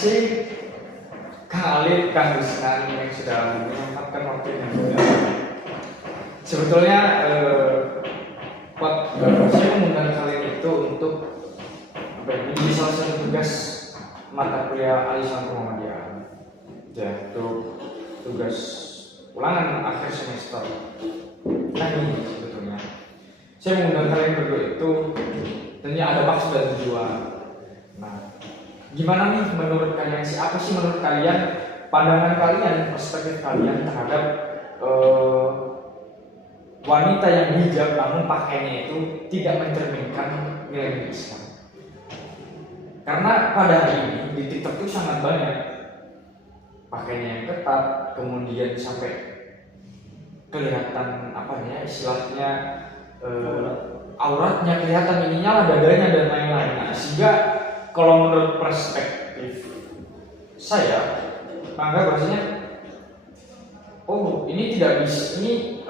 kasih Kang Ali, Kang Rusnan yang sudah menyempatkan waktunya. Sebetulnya saya mengundang kalian itu untuk menjadi salah satu tugas mata kuliah Al-Islam Muhammadiyah, yaitu tugas ulangan akhir semester. Nah ini sebetulnya saya mengundang kalian berdua itu tentunya ada maksud dan tujuan. Nah, gimana nih menurut kalian sih? Apa sih menurut kalian pandangan kalian, perspektif kalian terhadap wanita yang hijab namun pakaiannya itu tidak mencerminkan nilai Islam? Karena pada hari ini di TikTok itu sangat banyak pakaiannya yang ketat, kemudian sampai kelihatan istilahnya auratnya kelihatan, ininya lah dadanya dan lain-lain. Nah, sehingga kalau menurut perspektif saya menganggap bahasanya ini tidak bisa, ini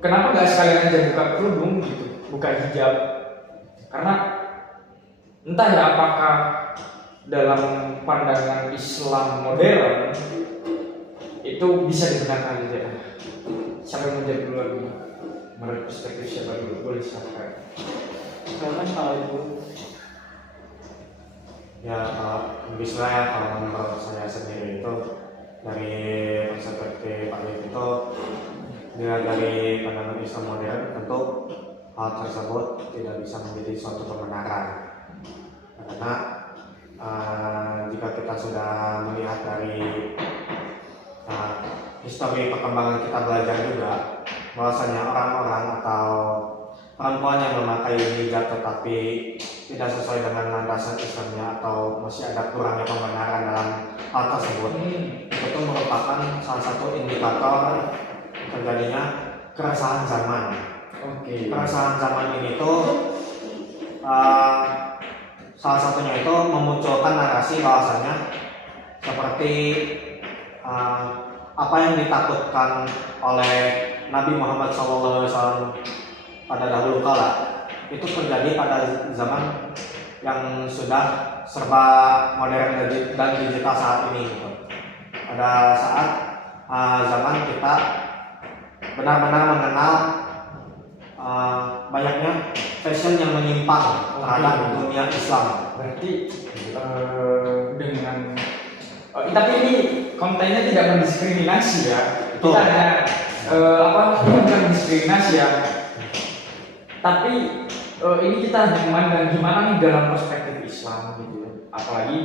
kenapa nggak sekalian aja buka kerudung gitu, buka hijab? Karena entah ya apakah dalam pandangan Islam modern itu bisa dibenarkan tidak? Siapa yang menjawab dulu lagi? Menurut perspektif siapa dulu? Boleh silakan. Silakan kalau itu. Ya, misalnya kalau menurut saya sendiri itu dari perspektif Alif itu dari pandangan Islam modern, tentu hal tersebut tidak bisa menjadi suatu kebenaran, karena jika kita sudah melihat dari histori perkembangan kita belajar juga bahwasanya orang-orang atau perempuan yang memakai hijab tetapi tidak sesuai dengan landasan Islamnya atau masih ada kurangnya pembenaran dalam hal tersebut, itu merupakan salah satu indikator terjadinya keresahan zaman. Keresahan zaman ini tuh salah satunya itu memunculkan narasi bahwasanya seperti apa yang ditakutkan oleh Nabi Muhammad SAW pada dahulu kala itu terjadi pada zaman yang sudah serba modern dan digital saat ini gitu. Pada saat zaman kita benar-benar mengenal banyaknya fashion yang menyimpang terhadap dunia Islam. Berarti dengan tapi ini kontennya tidak mendiskriminasi ya. Kita hanya bukan diskriminasi ya. Tapi ini kita hanya memandang gimana nih dalam perspektif Islam gitu ya. Apalagi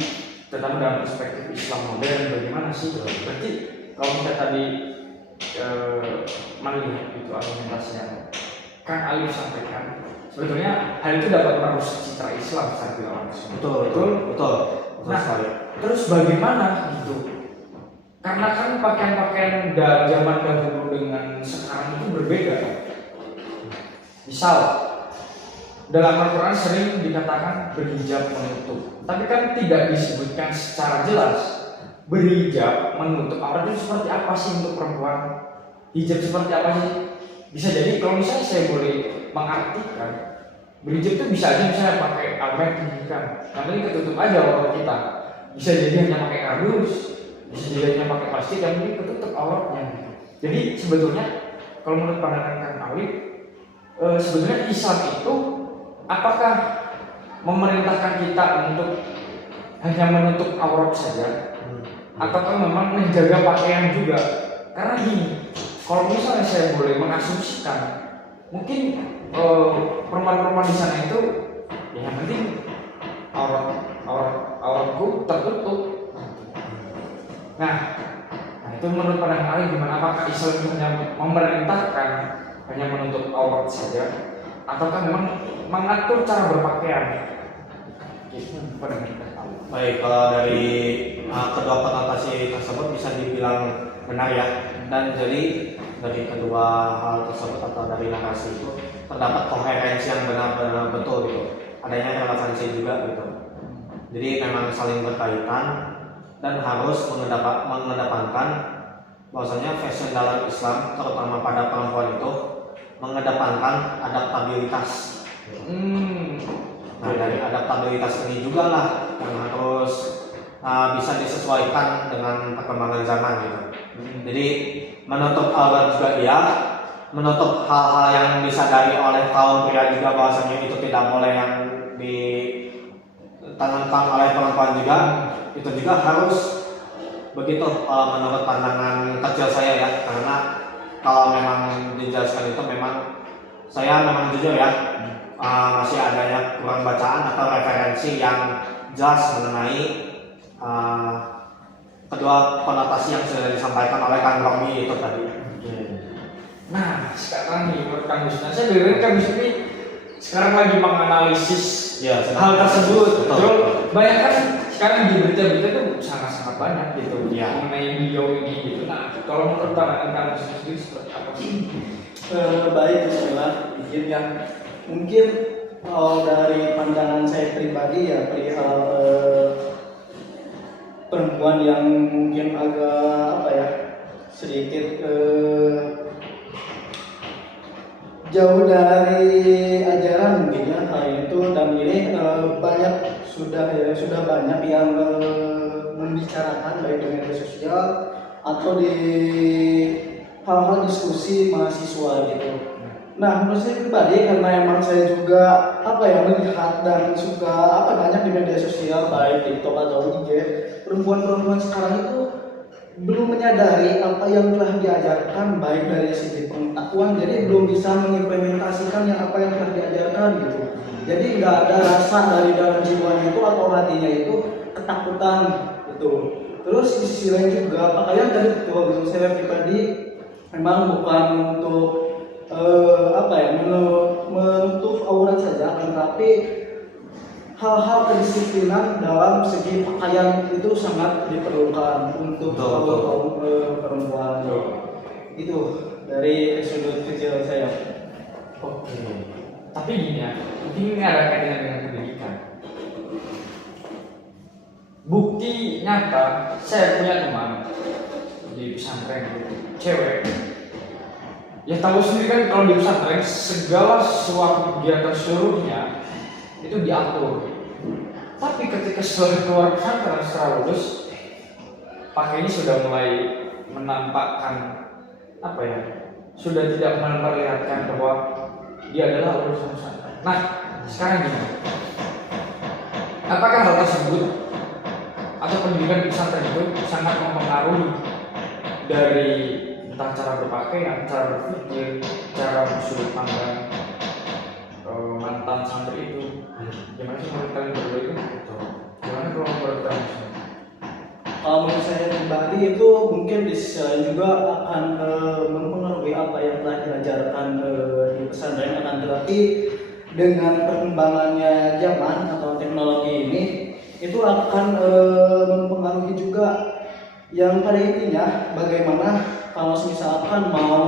terutama dalam perspektif Islam modern, bagaimana sih? Berarti kalau kita tadi melihat itu argumentasinya Kang Ali sampaikan, sebetulnya hal itu dapat merusak citra Islam secara tidak langsung. Betul. Nah, terus bagaimana gitu? Karena kan pakaian-pakaian zaman dahulu dengan sekarang itu berbeda. Misal dalam Al-Quran sering dikatakan berhijab menutup, tapi kan tidak disebutkan secara jelas berhijab menutup aurat itu seperti apa sih untuk perempuan? Hijab seperti apa sih? Bisa jadi kalau misalnya saya boleh mengartikan, berhijab itu bisa aja misalnya pakai almet kan, namanya ketutup aja aurat kita. Bisa jadi hanya pakai kardus, bisa jadi hanya pakai plastik yang mungkin ketutup auratnya. Jadi sebetulnya kalau menurut pandangan Kang Ali, sebetulnya Islam itu apakah memerintahkan kita untuk hanya menutup aurat saja, ataukah memang menjaga pakaian juga? Karena gini, kalau misalnya saya boleh mengasumsikan, mungkin perempuan-perempuan di sana itu ya yang penting auratku tertutup. Nah itu menurut pandangan Ali gimana? Apakah Islam itu hanya memerintahkan hanya menutup aurat saja, ataukah memang mengatur cara berpakaian? Baik, kalau dari kedua konotasi tersebut bisa dibilang benar ya, dan jadi dari kedua hal tersebut atau dari narasi itu terdapat koherensi yang benar-benar betul gitu, adanya relevansi juga gitu. Jadi memang saling berkaitan dan harus mengedepankan bahwasanya fashion dalam Islam terutama pada perempuan itu mengedepankan adaptabilitas. Nah dari adaptabilitas ini juga lah yang harus bisa disesuaikan dengan perkembangan zaman gitu. Jadi menutup aurat juga iya, menutup hal-hal yang disadari oleh kaum pria juga bahwasanya itu tidak boleh yang ditanamkan oleh perempuan juga, itu juga harus begitu menurut pandangan kecil saya ya, karena kalau memang dijelaskan itu memang saya memang jujur ya masih adanya kurang bacaan atau referensi yang jelas mengenai kedua konotasi yang sudah disampaikan oleh Kang Romi itu tadi. Nah, sekarang nih menurut Kang Wisnu, saya dengar Kang Wisnu ini sekarang lagi menganalisis Ya, hal tersebut. betul. Betul. Banyak kan sekarang di berita-berita tuh sangat-sangat banyak gitu Ya. mengenai beliau ini gitu. Nah, kalau menurut pandangan Kang Wisnu sendiri seperti apa sih? Baik, bismillah. Izin yang mungkin kalau dari pandangan saya pribadi ya perihal perempuan yang mungkin agak apa ya sedikit jauh dari ajaran mungkin ya hal itu, dan ini sudah banyak yang membicarakan baik di media sosial atau di hal-hal diskusi mahasiswa gitu. Nah, menurut saya pribadi karena emang saya juga melihat dan suka banyak di media sosial baik TikTok atau IG, perempuan-perempuan sekarang itu belum menyadari apa yang telah diajarkan baik dari segi pengetahuan, jadi belum bisa mengimplementasikan apa yang telah diajarkan gitu. Jadi nggak ada rasa dari dalam jiwanya itu atau hatinya itu ketakutan gitu. Terus di sisi lain juga pakaian tadi betul, menurut saya pribadi memang bukan untuk menutup aurat saja, tetapi hal-hal kedisiplinan dalam segi pakaian itu sangat diperlukan untuk kaum perempuan. Itu dari sudut kecil saya. Oke. Tapi gini ya, mungkin ini ada kaitannya dengan pendidikan. Bukti nyata, saya punya teman di pesantren gitu, cewek. Ya tahu sendiri kan kalau di pesantren segala sesuatu kegiatan seluruhnya itu diatur. Tapi ketika setelah keluar pesantren setelah lulus, pakainya sudah mulai menampakkan sudah tidak memperlihatkan bahwa dia adalah lulusan pesantren. Nah, sekarang gini, apakah hal tersebut atau pendidikan pesantren itu sangat mempengaruhi dari entah cara berpakaian, cara berpikir, cara sudut pandang mantan santri itu? Gimana sih menurut kalian berdua itu? Gimana kalau menurut kalian? Kalau menurut saya pribadi itu mungkin di sisi lain juga akan mempengaruhi apa yang telah diajarkan di pesantren, akan tetapi dengan perkembangannya zaman atau teknologi ini itu akan mempengaruhi juga yang pada intinya bagaimana kalau misalkan mau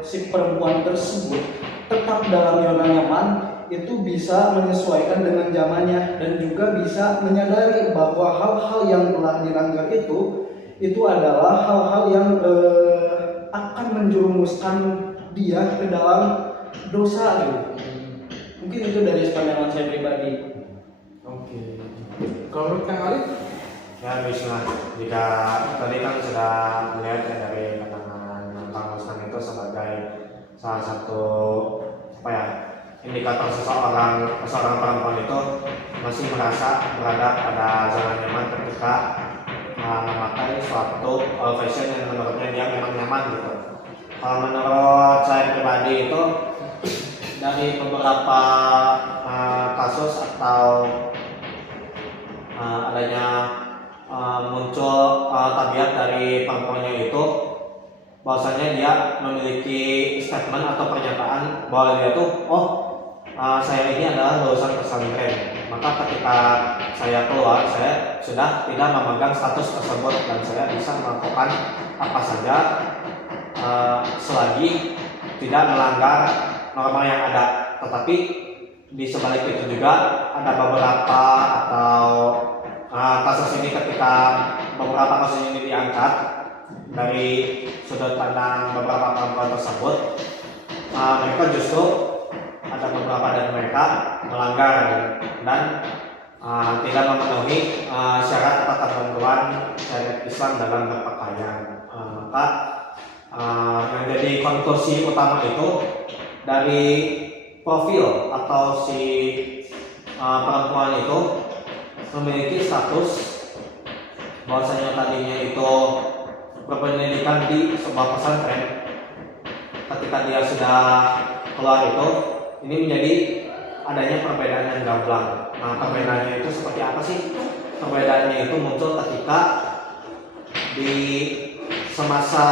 si perempuan tersebut tetap dalam zona nyaman, itu bisa menyesuaikan dengan zamannya dan juga bisa menyadari bahwa hal-hal yang telah dilanggar itu adalah hal-hal yang akan menjerumuskan dia ke dalam dosa gitu. Mungkin itu dari pandangan saya pribadi. Oke. Kalau menurut Kang Alif? Ya, bisa. Jika tadi kan sudah melihat ya dari pandangan Kang Ruslan itu sebagai salah satu indikator seorang perempuan itu masih merasa berada pada zona nyaman ketika memakai suatu fashion yang menurutnya dia memang nyaman gitu. Kalau menurut saya pribadi itu dari beberapa kasus atau adanya muncul tabiat dari perempuannya itu bahwasanya dia memiliki statement atau pernyataan bahwa dia tuh saya ini adalah lulusan pesantren, maka ketika saya keluar saya sudah tidak memegang status tersebut dan saya bisa melakukan apa saja selagi tidak melanggar norma yang ada. Tetapi di sebalik itu juga ada beberapa atau kasus ini, ketika beberapa kasus ini diangkat dari sudut pandang beberapa perempuan tersebut, mereka justru ada beberapa dari mereka melanggar dan tidak memenuhi syarat atau ketentuan syariat Islam dalam berpakaian. Maka yang jadi konklusi utama itu dari profil atau si perempuan itu memiliki status bahwasanya tadinya itu berpendidikan di sebuah pesantren. Ketika dia sudah keluar itu, ini menjadi adanya perbedaan yang gamblang. Nah, perbedaannya itu seperti apa sih? Perbedaannya itu muncul ketika di semasa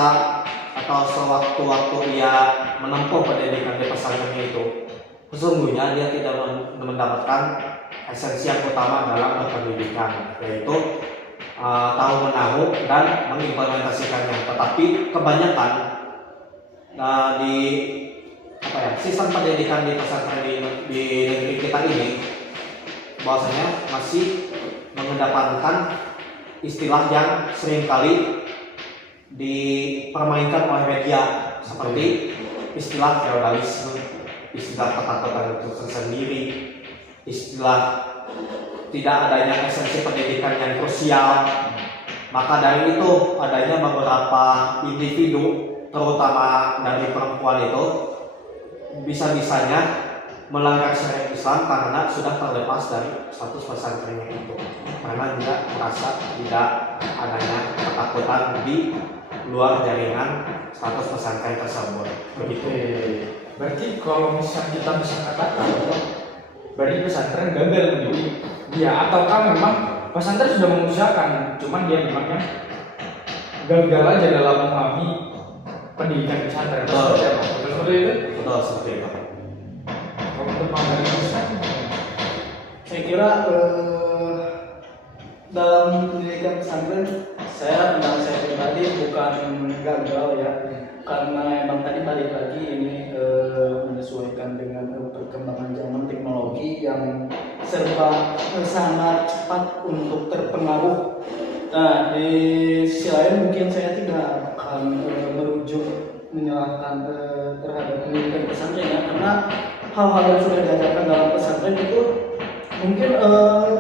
atau sewaktu-waktu dia menempuh pendidikan di pesantren itu, sesungguhnya dia tidak mendapatkan esensi yang utama dalam berpendidikan, yaitu tahu menahu dan mengimplementasikannya. Tetapi kebanyakan di sistem pendidikan di pesantren di negeri kita ini bahwasanya masih mengedepankan istilah yang seringkali dipermainkan oleh media, seperti istilah feodalisme, istilah ketakutan untuk tersendiri, istilah tidak adanya esensi pendidikan yang krusial. Maka dari itu adanya beberapa individu, terutama dari perempuan itu, bisa-bisanya melanggar syariat Islam karena sudah terlepas dari status pesantrennya itu, karena dia merasa tidak adanya ketakutan di luar jaringan status pesantren tersebut. Begitu. Berarti kalau misalnya kita bisa katakan berarti pesantren gagal menjadi dia, ataukah memang pesantren sudah mengusahakan, cuman dia memangnya gagal aja dalam memahami pendidikan pesantren. Betul. Betul seperti itu? Betul seperti itu. Kalau untuk mengenai pesantren, Saya kira dalam pendidikan pesantren saya pribadi bukan gagal ya, karena emang tadi balik lagi ini menyesuaikan dengan perkembangan zaman teknologi yang serba sangat cepat untuk terpengaruh. Nah, di sisi lain mungkin saya tidak akan merujuk menyalahkan terhadap pendidikan pesantren ya, karena hal-hal yang sudah diajarkan dalam pesantren itu mungkin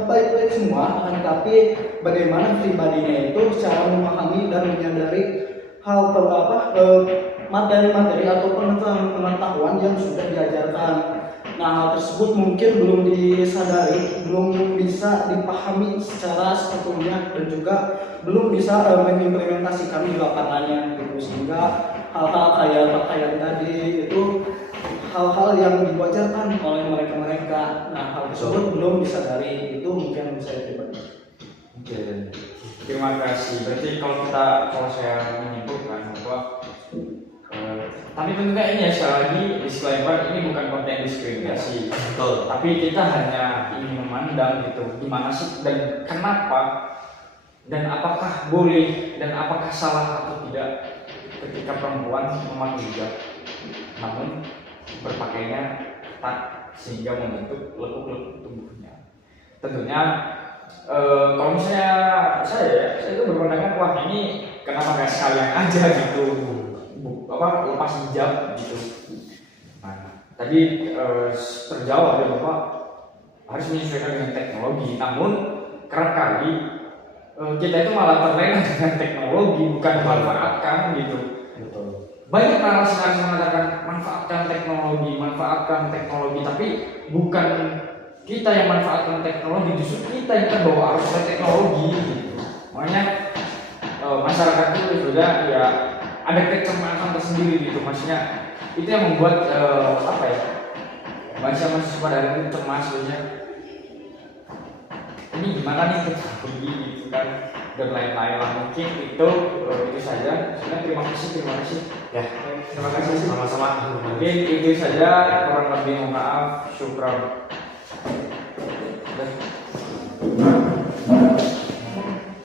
baik-baik semua, akan tapi bagaimana pribadinya itu secara memahami dan menyadari hal materi-materi atau pengetahuan yang sudah diajarkan. Nah, hal tersebut mungkin belum disadari, belum bisa dipahami secara sempurna, dan juga belum bisa mengimplementasikan di lapangannya gitu, sehingga hal-hal kayak pakaian tadi itu hal-hal yang diwajarkan oleh mereka. Nah, hal tersebut belum disadari, itu mungkin saya pribadi. oke. Terima kasih. Berarti kalau saya menyimpulkan bahwa tapi tentunya ini ya, sekali lagi disclaimer, ini bukan konten diskriminasi. Betul. Tapi kita hanya ingin memandang gitu, gimana sih dan kenapa dan apakah boleh dan apakah salah atau tidak ketika perempuan memakai hijab, namun berpakaiannya ketat sehingga membentuk lekuk-lekuk tubuhnya. Tentunya kalau misalnya saya itu berpandangan, wah ini kenapa nggak sekalian aja gitu, lepas hijab gitu. Nah, tadi terjawab ya bahwa harus menyesuaikan dengan teknologi, namun kerap kali kita itu malah terlena dengan teknologi, bukan memanfaatkan gitu. Betul. Banyak narasi-narasi mengatakan manfaatkan teknologi, tapi bukan kita yang manfaatkan teknologi, justru kita yang terbawa arus oleh teknologi gitu. Makanya masyarakat itu sudah ya ada kecemasan tersendiri gitu, maksudnya itu yang membuat mahasiswa pada hari itu cemas, maksudnya ini gimana nih teknologi gitu kan, dan lain-lain lah. Mungkin itu saja. Sebenarnya terima kasih Ya, terima kasih sama-sama. mungkin itu saja, kurang lebih mohon maaf. Syukran.